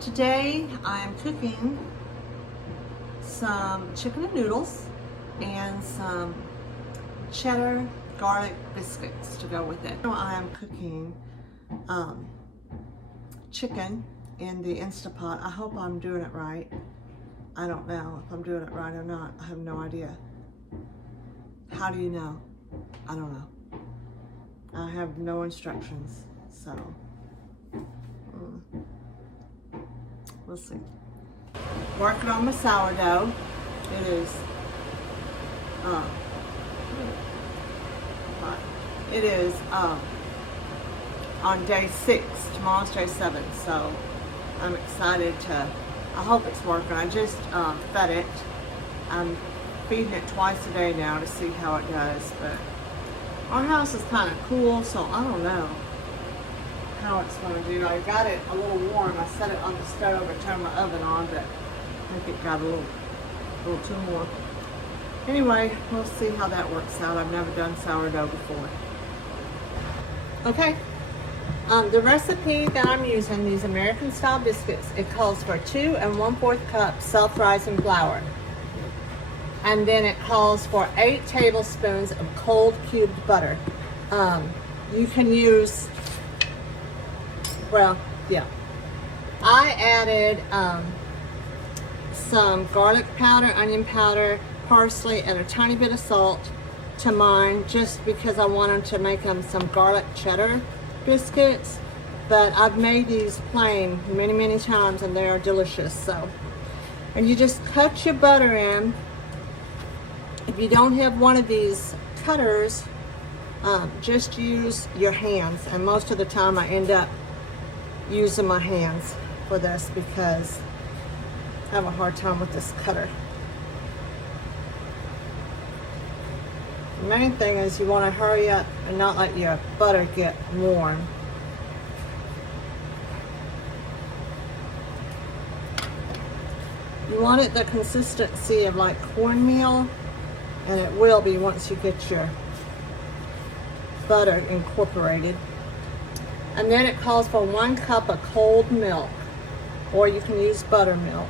Today I am cooking some chicken and noodles and some cheddar garlic biscuits to go with it. I am cooking chicken in the Instapot. I hope I'm doing it right. I don't know if I'm doing it right or not. I have no idea. How do you know? I don't know. I have no instructions, so we'll see. Working on my sourdough. It is on day 6. Tomorrow's day 7, so I'm excited to. I hope it's working. I just fed it. I'm feeding it twice a day now to see how it does, but our house is kind of cool, so I don't know how it's going to do. I got it a little warm. I set it on the stove and turned my oven on, but I think it got a little too warm. Anyway, we'll see how that works out. I've never done sourdough before. Okay, the recipe that I'm using, these American style biscuits, it calls for 2 1/4 cup self-rising flour. And then it calls for 8 tablespoons of cold cubed butter. You can use, well, yeah. I added some garlic powder, onion powder, parsley, and a tiny bit of salt to mine just because I wanted to make them some garlic cheddar biscuits. But I've made these plain many, many times and they are delicious. So, and you just cut your butter in. If you don't have one of these cutters, just use your hands. And most of the time I end up using my hands for this because I have a hard time with this cutter. The main thing is you want to hurry up and not let your butter get warm. You want it the consistency of like cornmeal, and it will be once you get your butter incorporated. And then it calls for 1 cup of cold milk, or you can use buttermilk.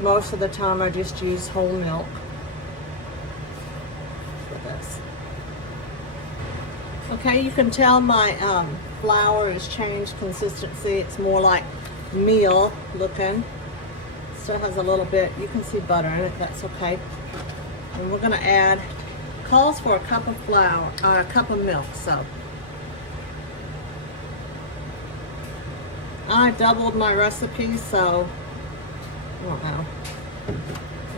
Most of the time I just use whole milk for this. Okay, you can tell my flour has changed consistency. It's more like meal looking. Still has a little bit, you can see butter in it, that's okay. And we're going to add, calls for a cup of flour, a cup of milk, so. I doubled my recipe, so, I don't know. I'm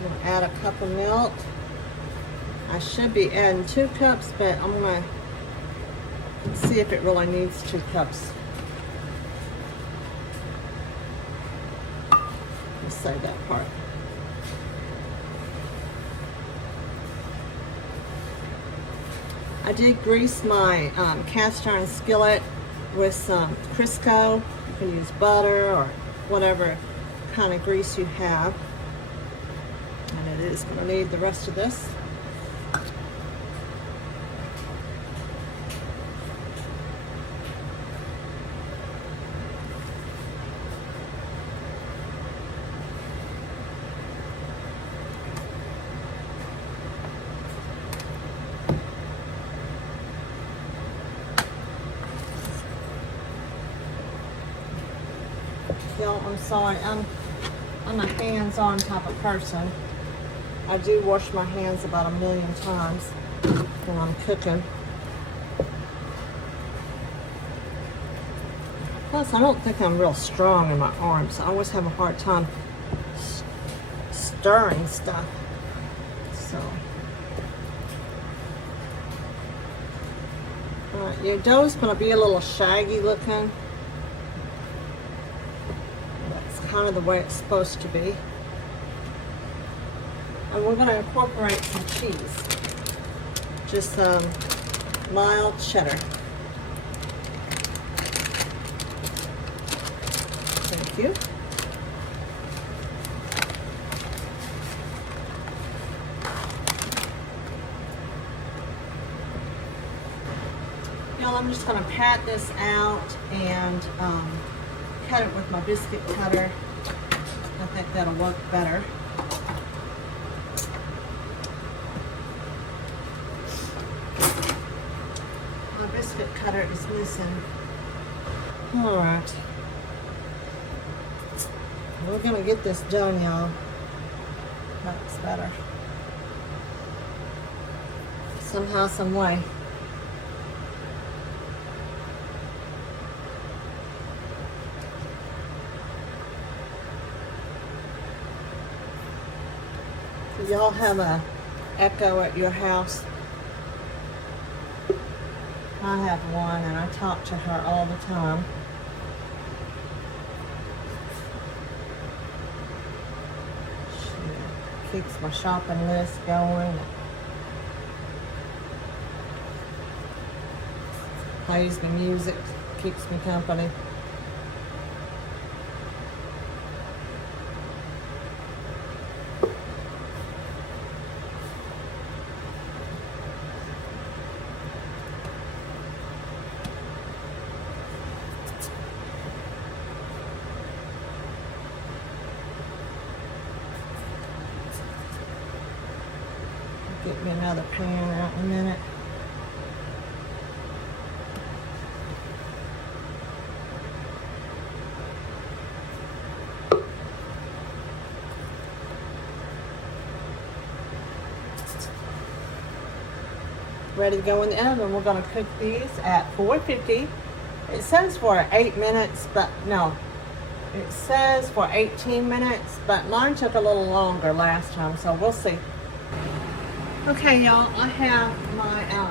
going to add a cup of milk. I should be adding 2 cups, but I'm going to see if it really needs 2 cups. Let's say that part. I did grease my cast iron skillet with some Crisco. You can use butter or whatever kind of grease you have. And it is going to need the rest of this. Y'all, I'm sorry, I'm a hands-on type of person. I do wash my hands about 1,000,000 times when I'm cooking. Plus, I don't think I'm real strong in my arms. I always have a hard time stirring stuff. So, all right, your dough's gonna be a little shaggy looking. Kind of the way it's supposed to be. And we're going to incorporate some cheese. Just some mild cheddar. Thank you. Y'all, I'm just going to pat this out and cut it with my biscuit cutter. I think that'll work better. My biscuit cutter is missing. All right. We're gonna get this done, y'all. That looks better. Somehow, some way. Do y'all have a echo at your house? I have one, and I talk to her all the time. She keeps my shopping list going. Plays the music, keeps me company. Get me another pan out in a minute. Ready to go in the oven. We're going to cook these at 450. It says for 8 minutes, but no. It says for 18 minutes, but mine took a little longer last time, so we'll see. Okay, y'all, I have my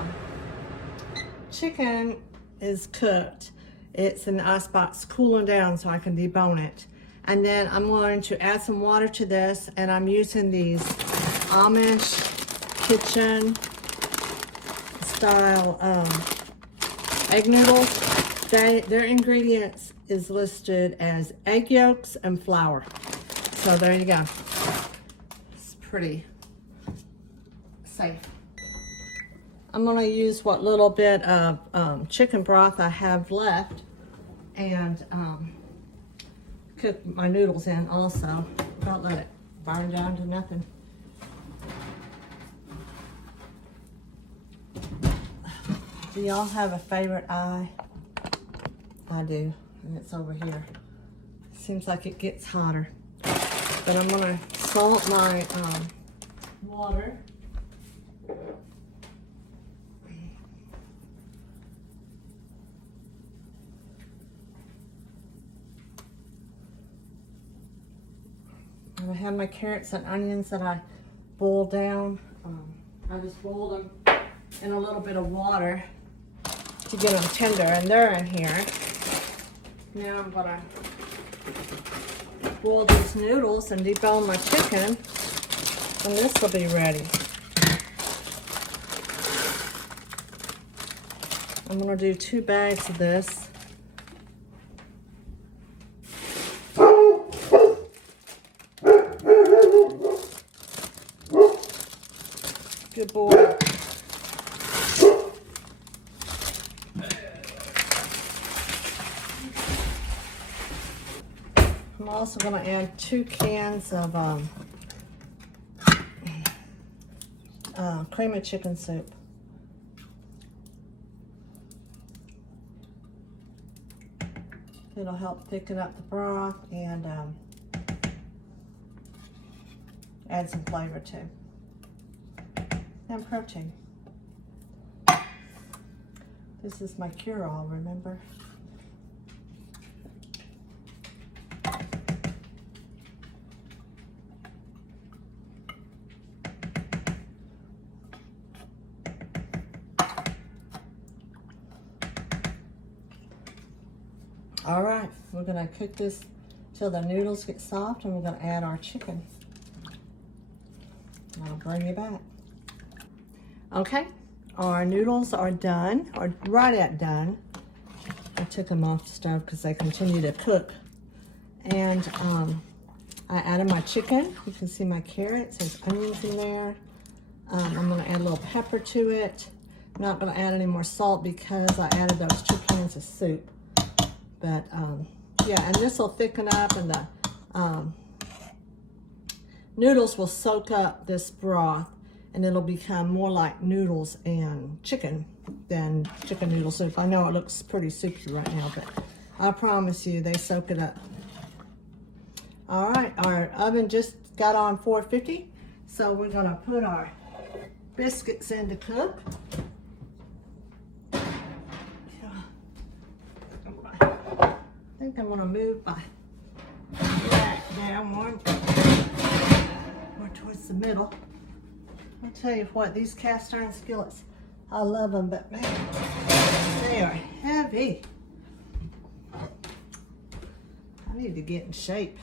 chicken is cooked. It's in the icebox cooling down so I can debone it. And then I'm going to add some water to this, and I'm using these Amish kitchen style egg noodles. Their ingredients is listed as egg yolks and flour. So there you go. It's pretty safe. I'm gonna use what little bit of chicken broth I have left and cook my noodles in also. Don't let it burn down to nothing. Do y'all have a favorite eye? I do, and it's over here. Seems like it gets hotter. But I'm gonna salt my water. And I have my carrots and onions that I boiled down. I just boiled them in a little bit of water to get them tender, and they're in here. Now I'm gonna boil these noodles and debone my chicken, and this will be ready. I'm gonna do 2 bags of this. Good boy. I'm also going to add 2 cans of cream of chicken soup. It'll help thicken up the broth and add some flavor too. And protein. This is my cure-all, remember? All right, we're gonna cook this till the noodles get soft, and we're gonna add our chicken. I'll bring you back. Okay, our noodles are done, or right at done. I took them off the stove because they continue to cook. And I added my chicken. You can see my carrots, there's onions in there. I'm gonna add a little pepper to it. I'm not gonna add any more salt because I added those 2 cans of soup. But Yeah, and this will thicken up, and the noodles will soak up this broth, and it'll become more like noodles and chicken than chicken noodle soup. I know it looks pretty soupy right now, but I promise you they soak it up. All right, our oven just got on 450, so we're gonna put our biscuits in to cook. I think I'm gonna move my rack down more towards the middle. I'll tell you what, these cast iron skillets, I love them, but man, they are heavy. I need to get in shape.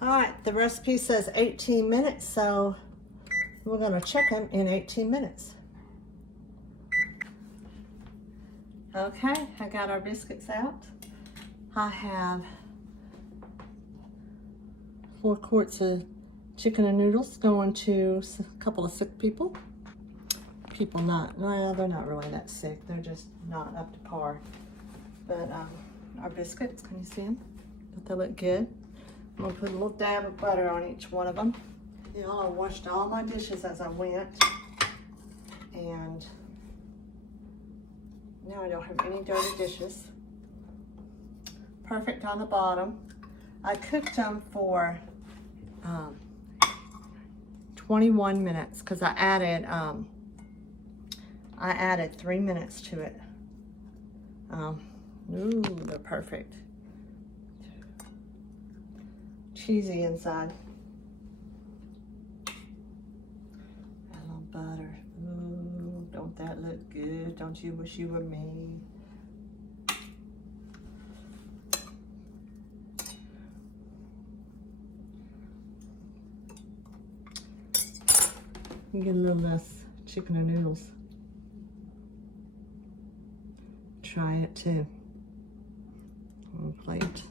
All right, the recipe says 18 minutes, so we're gonna check them in 18 minutes. Okay, I got our biscuits out. I have 4 quarts of chicken and noodles going to a couple of sick people. People not, well, they're not really that sick. They're just not up to par. But our biscuits, can you see them? Don't they look good? I'm gonna put a little dab of butter on each one of them. You know, I washed all my dishes as I went. And now I don't have any dirty dishes. Perfect on the bottom. I cooked them for 21 minutes because I added 3 minutes to it. Ooh, they're perfect. Cheesy inside. A little butter. Ooh, don't that look good? Don't you wish you were me? You get a little less chicken and noodles. Try it too. On a plate.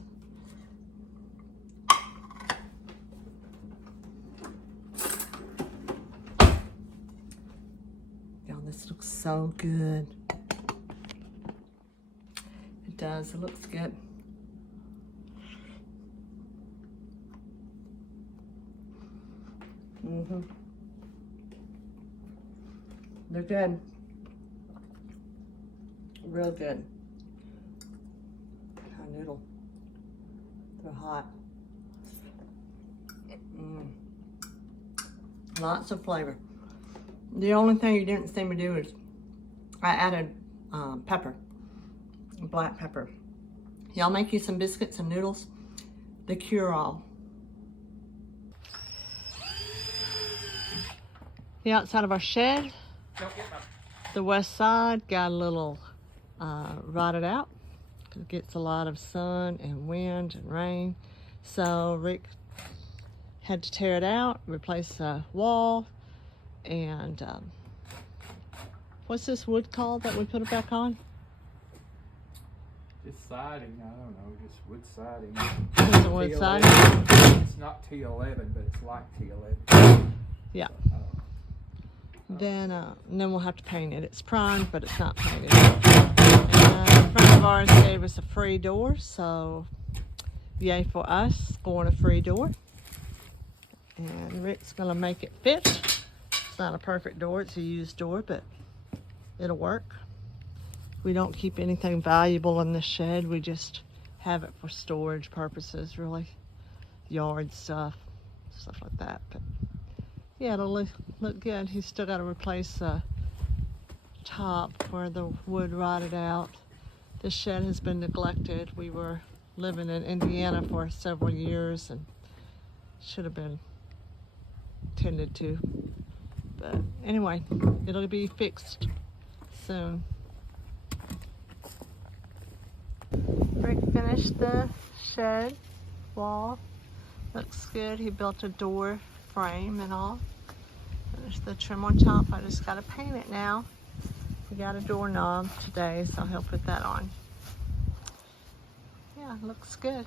Y'all, this looks so good. It does, it looks good. They're good. Real good. A noodle. They're hot. Lots of flavor. The only thing you didn't see me do is I added pepper, black pepper. Y'all make you some biscuits and noodles. The cure-all. The outside of our shed. The west side got a little rotted out. It gets a lot of sun and wind and rain. So Rick had to tear it out, replace the wall, and what's this wood called that we put it back on? Just siding, I don't know, just wood siding. Is it wood siding? It's not T11, but it's like T11. Yeah. Then we'll have to paint it. It's primed, but it's not painted. And a friend of ours gave us a free door, so yay for us, scoring a free door. And Rick's gonna make it fit. It's not a perfect door, it's a used door, but it'll work. We don't keep anything valuable in this shed. We just have it for storage purposes, really. Yard stuff like that. But yeah, it'll look good. He's still got to replace the top where the wood rotted out. This shed has been neglected. We were living in Indiana for several years and should have been tended to. But anyway, it'll be fixed soon. Rick finished the shed wall. Looks good. He built a door frame and all. There's the trim on top. I just got to paint it now. We got a doorknob today, so he'll put that on. Yeah, looks good.